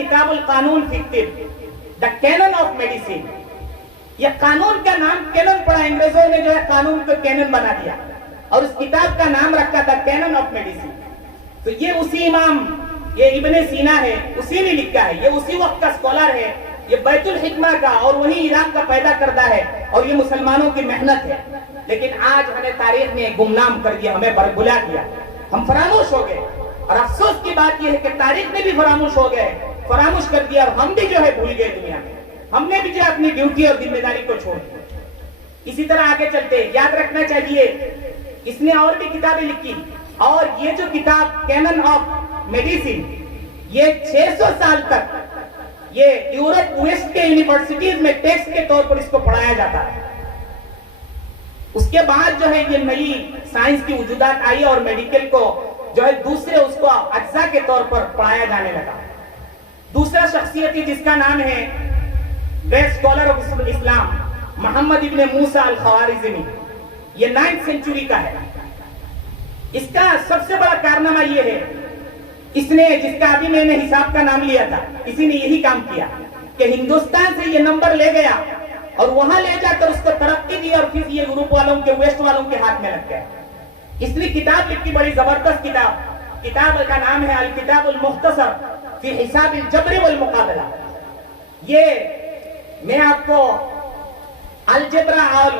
کتاب القانون فی الطب، دا Canon of medicine. یہ قانون کا نام کینن پڑا، انگریزوں نے جو ہے قانون کو کینن بنا دیا اور اس کتاب کا نام رکھا تھا کینن آف میڈیسن. تو یہ اسی امام یہ ابن سینا ہے، اسی نے لکھا ہے، یہ اسی وقت کا اسکالر ہے، یہ بیت الحکمہ کا اور وہی عراق کا پیدا کردہ ہے اور یہ مسلمانوں کی محنت ہے. لیکن آج ہمیں تاریخ نے گمنام کر دیا، ہمیں برگلا دیا، ہم فراموش ہو گئے. اور افسوس کی بات یہ ہے کہ تاریخ نے بھی فراموش ہو گئے، فراموش کر دیا اور ہم بھی جو ہے بھول گئے دنیا میں. ہم نے بھی جو اپنی ڈیوٹی اور ذمہ داری کو چھوڑ دیا. اسی طرح آگے چلتے یاد رکھنا چاہیے اس نے اور بھی کتابیں لکھی، اور یہ جو کتاب کینن آف میڈیسن یہ 600 سال تک یہ یورپ ویسٹ کے یونیورسٹیز میں ٹیکسٹ کے طور پر اس کو پڑھایا جاتا ہے. اس کے بعد جو ہے یہ نئی سائنس کی وجودات آئی اور میڈیکل کو جو ہے دوسرے اس کو اجزاء کے طور پر پڑھایا جانے لگا. دوسرا شخصیت جس کا نام ہے گریٹ اسکالر آف اسلام محمد ابن موسیٰ الخوارزمی، یہ 9th سینچری کا ہے. اس کا سب سے بڑا کارنامہ یہ ہے، اس نے جس کا ابھی میں نے حساب کا نام لیا تھا، اسی نے یہی کام کیا کہ ہندوستان سے یہ نمبر لے گیا اور وہاں لے جا کر اس کو ترقی دی اور پھر یہ یورپ والوں کے ویسٹ والوں کے ہاتھ میں لگ گیا. اس نے کتاب لکھی، بڑی زبردست کتاب کا نام ہے الکتاب المختصر فی حساب الجبر والمقابلہ. یہ میں آپ کو الجبرا اور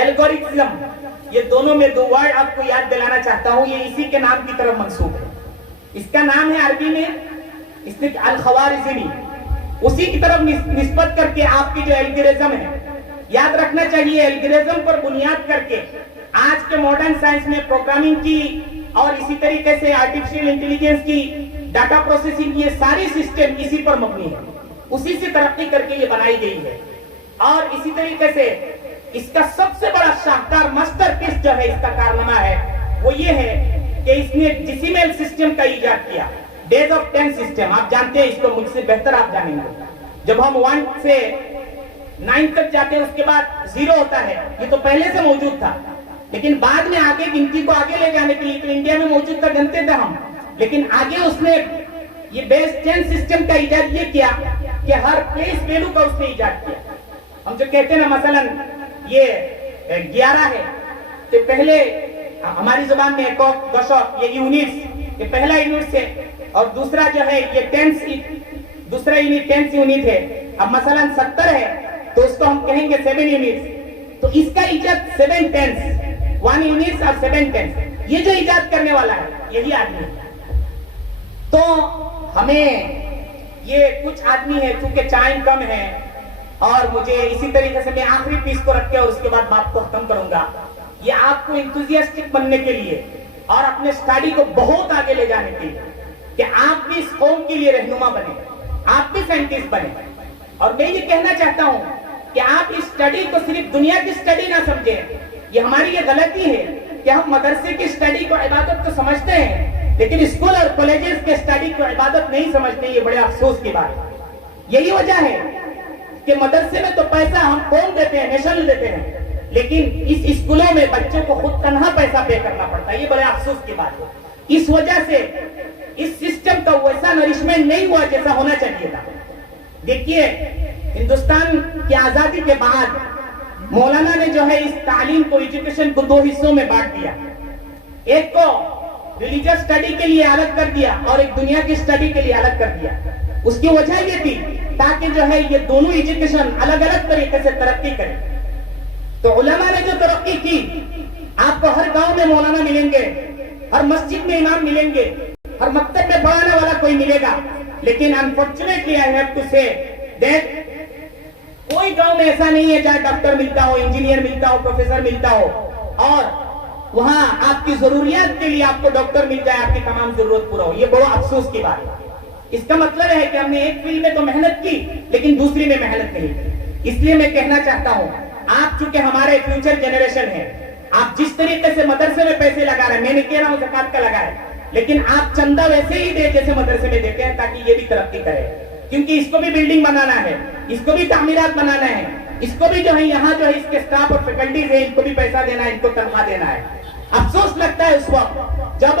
الگورتھم یہ دونوں میں دو ورڈ آپ کو یاد دلانا چاہتا ہوں، یہ اسی کے نام کی طرف منسوب ہے. اس کا نام ہے عربی میں اس نے الخوارزمی، اسی کی طرف نسبت کر کے آپ کی جو الگورتھم ہے یاد رکھنا چاہیے. الگورتھم پر بنیاد کر کے آج کے ماڈرن سائنس میں پروگرامنگ کی اور اسی طریقے سے آرٹیفیشل انٹیلیجنس کی، ڈاٹا پروسیسنگ کی، یہ ساری سسٹم اسی پر مبنی ہے، اسی سے ترقی کر کے یہ بنائی گئی ہے. اور اسی طریقے سے اس کا سب سے بڑا شاہکار ماسٹر پیس جو ہے اس کا کارنامہ ہے وہ یہ ہے کہ اس نے ڈیسیمل سسٹم کا ایجاد کیا، ڈیز آف 10 سسٹم. آپ جانتے ہیں اس کو، مجھ سے بہتر آپ جانیں گے. جب ہم 1 سے 9 تک جاتے ہیں اس کے بعد 0 ہوتا ہے، یہ تو پہلے سے موجود تھا لیکن بعد میں آگے گنتی کو آگے لے جانے کے لیے تو انڈیا میں موجود تھا، گنتے تھے ہم، لیکن آگے اس نے یہ بیس 10 سسٹم کا ایجاد یہ کیا کہ ہر پلیس ویلو کا اس نے ایجاد کیا. ہم جو کہتے ہیں نا مثلا یہ 11 ہے تو پہلے ہماری زبان میں ایکوک دشک یہ یونٹس، یہ پہلا یونٹ ہے، اور دوسرا جو ہے یہ ٹینس، دوسرا یونٹ 10 یونٹ ہے. اب مثلا 70 ہے تو اس کو ہم کہیں گے 7 یونٹس. تو اس کا ایجاد 7 ٹینس، 1 یونٹس اور 7 ٹینس، یہ جو ایجاد کرنے والا ہے یہی آدمی ہے. تو ہمیں یہ کچھ آدمی ہے، چونکہ ٹائم کم ہے اور مجھے اسی طریقے سے میں آخری پیس کو رکھ کے اور اس کے بعد بات کو ختم کروں گا. یہ آپ کو انتھوزیاسٹک بننے کے لیے اور اپنے اسٹڈی کو بہت آگے لے جانے کے لیے کہ آپ بھی اس قوم کے لیے رہنما بنے، آپ بھی سائنٹسٹ بنے. اور میں یہ کہنا چاہتا ہوں کہ آپ اس اسٹڈی کو صرف دنیا کی اسٹڈی نہ سمجھیں. یہ ہماری یہ غلطی ہے کہ ہم مدرسے کی اسٹڈی کو عبادت تو سمجھتے ہیں لیکن اسکول اور کالجز کے اسٹڈی کو عبادت نہیں سمجھتے. یہ بڑے افسوس کی بات ہے. یہی وجہ ہے کہ مدرسے میں تو پیسہ ہم قوم دیتے ہیں، نیشنل دیتے ہیں، لیکن اس اسکولوں میں بچوں کو خود تنہا پیسہ پے کرنا پڑتا ہے. یہ بڑے افسوس کی بات ہے. اس وجہ سے اس سسٹم کا ویسا نرشمنٹ نہیں ہوا جیسا ہونا چاہیے تھا. دیکھیے ہندوستان کی آزادی کے بعد مولانا نے جو ہے اس تعلیم کو، ایجوکیشن کو 2 حصوں میں بانٹ دیا. ایک کو ریلیجس اسٹڈی کے لیے الگ کر دیا اور ایک دنیا کی اسٹڈی کے لیے الگ کر دیا. اس کی وجہ یہ تھی تاکہ جو ہے یہ دونوں ایجوکیشن الگ الگ طریقے سے ترقی کرے. تو علماء نے جو ترقی کی، آپ کو ہر گاؤں میں مولانا ملیں گے، ہر مسجد میں امام ملیں گے، ہر مکتب میں پڑھانے والا کوئی ملے گا. لیکن انفارچونیٹلی آئی ہیو ٹو سے دیٹ کوئی گاؤں میں ایسا نہیں ہے جہاں ڈاکٹر ملتا ہو، انجینئر ملتا ہو، پروفیسر ملتا ہو اور وہاں آپ کی ضروریات کے لیے آپ کو ڈاکٹر مل جائے، آپ کی تمام ضرورت پورا ہو. یہ بڑا افسوس کی بات ہے. اس کا مطلب ہے کہ ہم نے ایک فیلڈ میں تو محنت کی لیکن دوسری میں محنت نہیں کی. اس لیے میں کہنا چاہتا ہوں آپ چونکہ ہمارے فیوچر جنریشن ہے، آپ جس طریقے سے مدرسے میں پیسے لگا رہے ہیں، میں نہیں کہہ رہا ہوں زکات کا لگائے، لیکن آپ چندہ ویسے ہی دے جیسے مدرسے میں دیتے ہیں تاکہ یہ بھی ترقی کرے. کیونکہ اس کو بھی بلڈنگ بنانا ہے، اس کو بھی تعمیرات بنانا ہے، اس کو بھی جو ہے یہاں جو ہے اس کے سٹاف اور فیکلٹیز ہیں ان کو بھی پیسہ دینا ہے، ان کو تنخواہ دینا ہے. افسوس لگتا ہے اس وقت جب